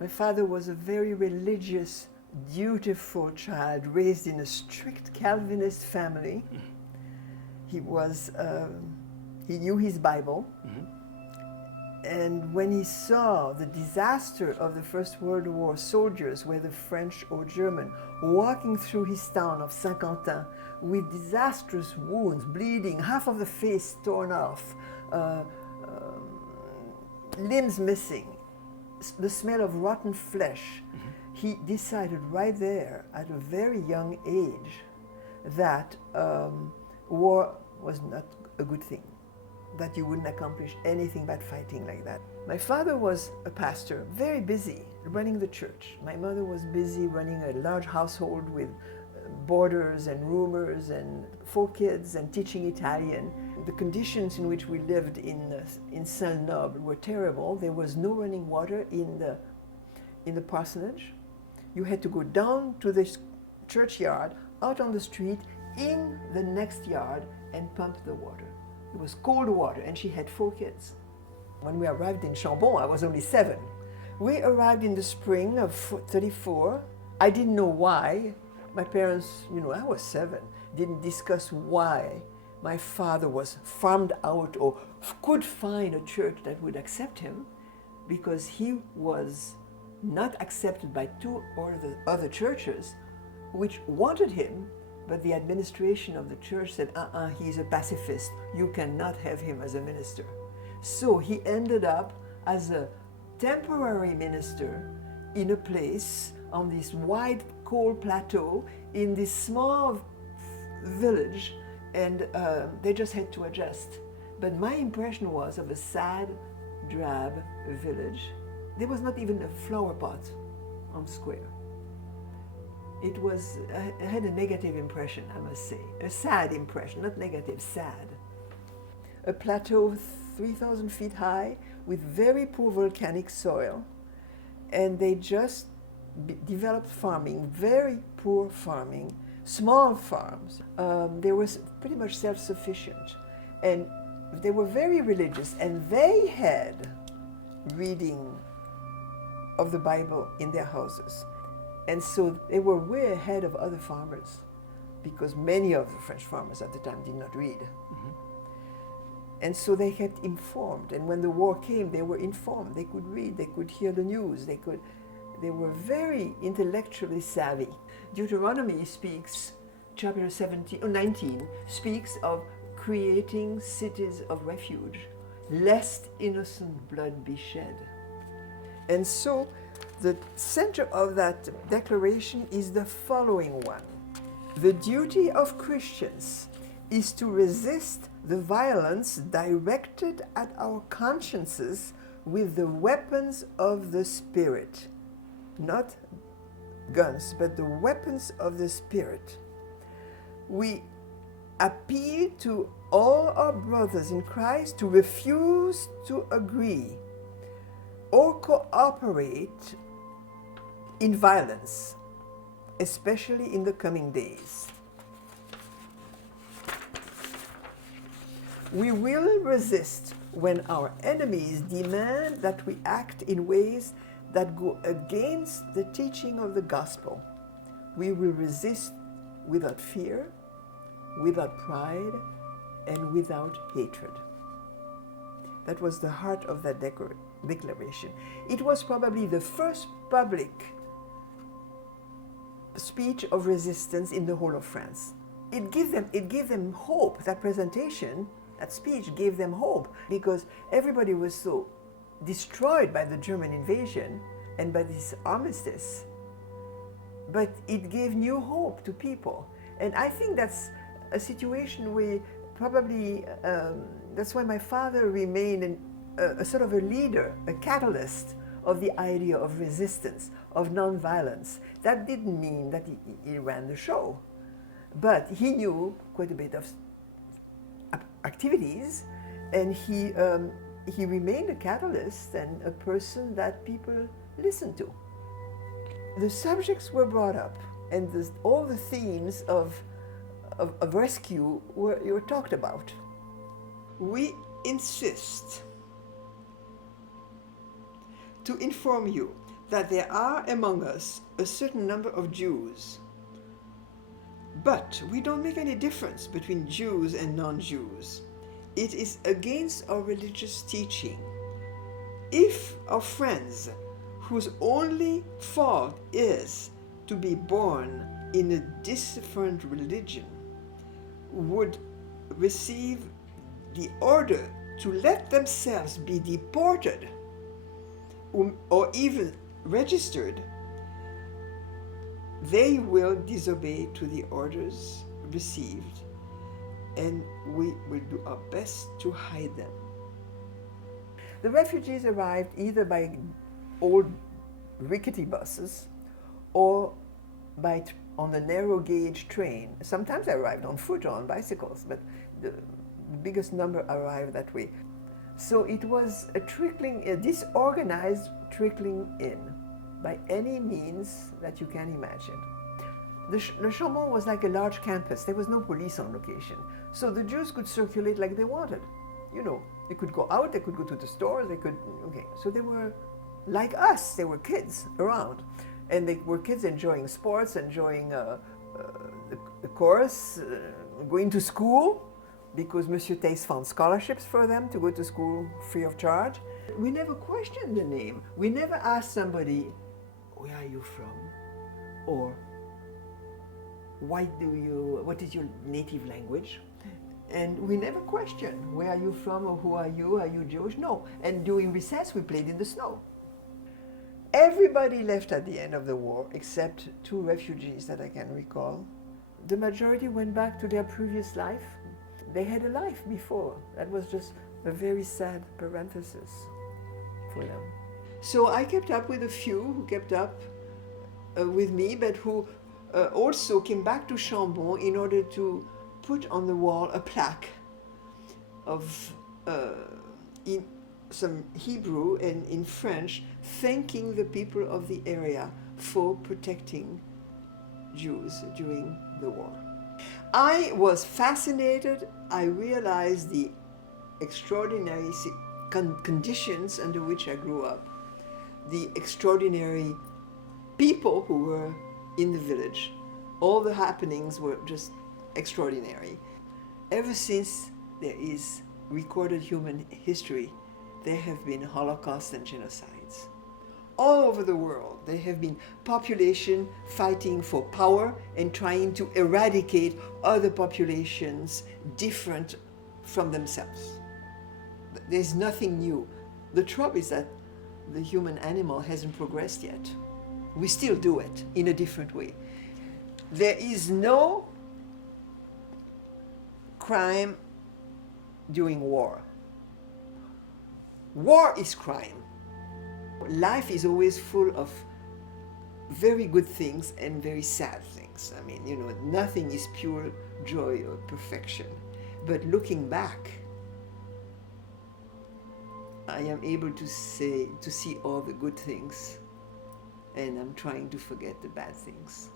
My father was a very religious, dutiful child, raised in a strict Calvinist family. He knew his Bible. And when he saw the disaster of the First World War soldiers, whether French or German, walking through his town of Saint-Quentin with disastrous wounds, bleeding, half of the face torn off, limbs missing, the smell of rotten flesh, he decided right there at a very young age that war was not a good thing, that you wouldn't accomplish anything but fighting like that. My father was a pastor, very busy running the church. My mother was busy running a large household with boarders and roomers and 4 kids and teaching Italian. The conditions in which we lived in Saint-Noble were terrible. There was no running water in the parsonage. You had to go down to the churchyard, out on the street, in the next yard, and pump the water. It was cold water, and she had 4 kids. When we arrived in Chambon, I was only 7. We arrived in the spring of 34. I didn't know why. My parents, I was 7, didn't discuss why my father was farmed out or could find a church that would accept him, because he was not accepted by 2 or the other churches which wanted him, but the administration of the church said, he's a pacifist, you cannot have him as a minister. So he ended up as a temporary minister in a place on this wide cold plateau in this small village, and they just had to adjust. But my impression was of a sad, drab village. There was not even a flower pot on the square. It was, I had a negative impression, I must say. A sad impression, not negative, sad. A plateau 3,000 feet high with very poor volcanic soil, and they just developed farming, very poor farming, small farms. They were pretty much self-sufficient, and they were very religious, and they had reading of the Bible in their houses. And so they were way ahead of other farmers, because many of the French farmers at the time did not read. And so they kept informed, and when the war came, they were informed. They could read, they could hear the news, they were very intellectually savvy. Deuteronomy speaks, chapter 19, speaks of creating cities of refuge, lest innocent blood be shed. And so the center of that declaration is the following one. The duty of Christians is to resist the violence directed at our consciences with the weapons of the Spirit. Not guns, but the weapons of the Spirit. We appeal to all our brothers in Christ to refuse to agree or cooperate in violence, especially in the coming days. We will resist when our enemies demand that we act in ways that go against the teaching of the gospel. We will resist without fear, without pride, and without hatred. That was the heart of that declaration. It was probably the first public speech of resistance in the whole of France. It gave them hope. That presentation, that speech gave them hope, because everybody was so destroyed by the German invasion and by this armistice. But it gave new hope to people. And I think that's a situation where probably, that's why my father remained a sort of a leader, a catalyst of the idea of resistance, of nonviolence. That didn't mean that he ran the show, but he knew quite a bit of activities, and he remained a catalyst and a person that people listened to. The subjects were brought up, and all the themes of rescue were talked about. We insist to inform you that there are among us a certain number of Jews, but we don't make any difference between Jews and non-Jews. It is against our religious teaching. If our friends, whose only fault is to be born in a different religion, would receive the order to let themselves be deported or even registered, they will disobey to the orders received, and we will do our best to hide them. The refugees arrived either by old rickety buses or on the narrow gauge train. Sometimes they arrived on foot or on bicycles, but the biggest number arrived that way. So it was a disorganized trickling in by any means that you can imagine. The Chambon was like a large campus. There was no police on location. So the Jews could circulate like they wanted. You know, they could go out, they could go to the stores, So they were like us, they were kids around. And they were kids enjoying sports, enjoying the chorus, going to school, because Monsieur Tace found scholarships for them to go to school free of charge. We never questioned the name. We never asked somebody, where are you from? Or what is your native language? And we never questioned, where are you from, or who are you Jewish? No. And during recess, we played in the snow. Everybody left at the end of the war, except 2 refugees that I can recall. The majority went back to their previous life. They had a life before. That was just a very sad parenthesis for them. So I kept up with a few who kept up with me, but who also came back to Chambon in order to put on the wall a plaque of in some Hebrew and in French, thanking the people of the area for protecting Jews during the war. I was fascinated. I realized the extraordinary conditions under which I grew up, the extraordinary people who were in the village. All the happenings were just extraordinary. Ever since there is recorded human history, there have been Holocausts and genocides. All over the world, there have been population fighting for power and trying to eradicate other populations different from themselves. There's nothing new. The trouble is that the human animal hasn't progressed yet. We still do it in a different way. There is no crime during war. War is crime. Life is always full of very good things and very sad things. I mean, nothing is pure joy or perfection. But looking back, I am able to see all the good things, and I'm trying to forget the bad things.